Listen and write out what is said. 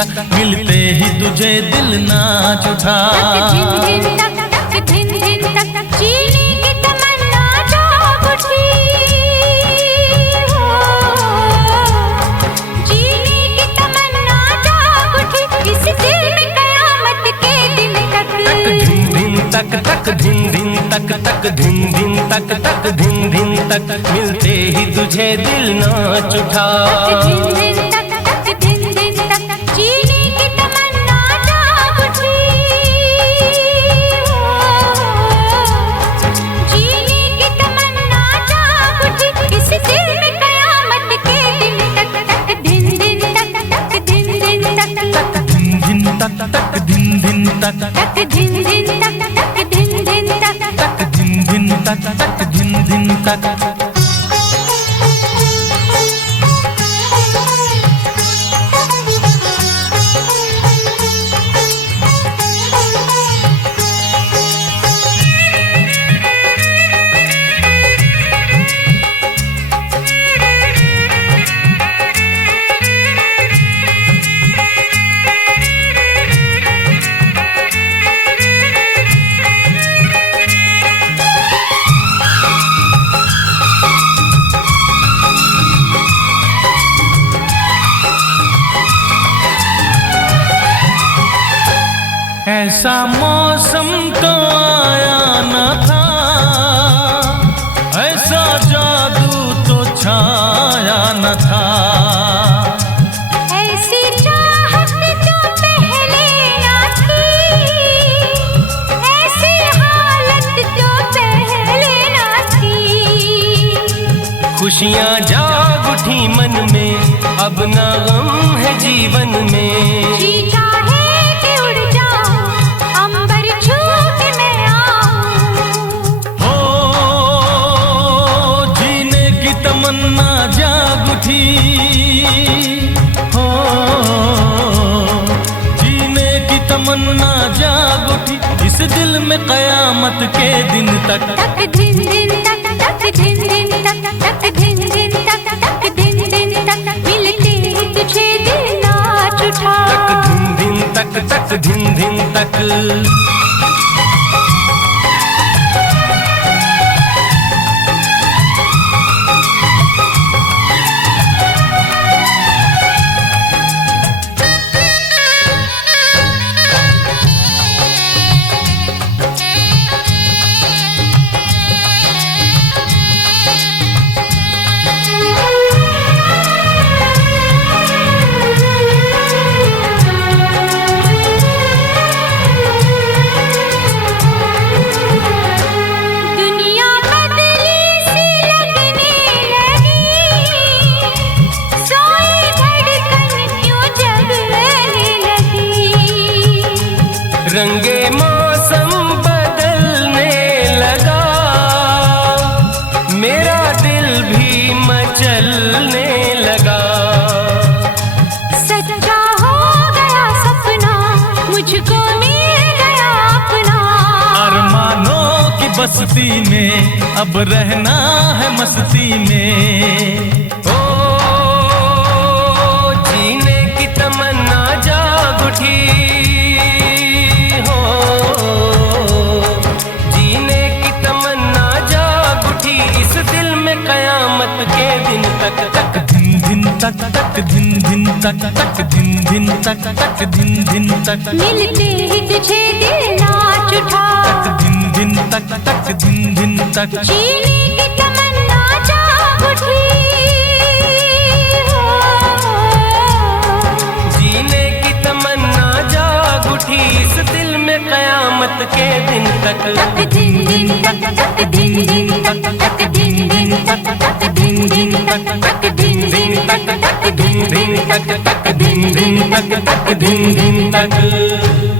तक मिलते ही तुझे दिल नाच उठा। दिन तक जीने की तमन्ना जाग उठी, जीने की तमन्ना जाग उठी इस दिल में कयामत के दिन तक। तक दिन दिन तक दिन दिन तक दिन तक मिलते ही तुझे दिल नाच उठा। दिन दिन तक जीने की तमन्ना जाग उठी, जीने की तमन्ना जाग उठी इस दिल में कयामत के दिन तक। दिन दिन तक दिन दिन तक दिन दिन तक दिन दिन तक दिन दिन तक दिन दिन तक दिन दिन तक दिन दिन तक। ऐसा मौसम तो आया न था, ऐसा जादू तो छाया न था। ऐसी चाहत जो पहले ना थी, ऐसी हालत जो पहले ना थी। खुशियाँ जाग उठी मन में, अब न गम है जीवन में। जी चाहे कि उड़ जाऊं, अंबर छू के मैं आऊं। हो जीने की तमन्ना जाग उठी, हो जीने की तमन्ना जाग उठी इस दिल में कयामत के दिन तक। दिन दिन तक दिन दिन तक दिन दिन तक दिन दिन तक मिलते ही तुझे दिल नाच उठा। दिन दिन तक दिन दिन तक। रंगे मौसम बदलने लगा, मेरा दिल भी मचलने लगा। सच्चा हो गया सपना, मुझको मिल गया अपना। अरमानों की बस्ती में अब रहना है मस्ती में। ओ जीने की तमन्ना जाग उठी, कयामत के दिन तक दिन दिन तक दिन दिन तक दिन दिन तक दिन दिन तक मिलते ही तुझे दिल नाच उठा। दिन दिन तक दिन दिन तक जीने की तमन्ना जाग उठी, जीने की तमन्ना जाग उठी इस दिल में कयामत के दिन तक। दिन दिन तक दिन दिन तक दिन दिन तक दिन दिन तक दिन दिन तक दिन दिन तक दिन दिन तक दिन दिन तक।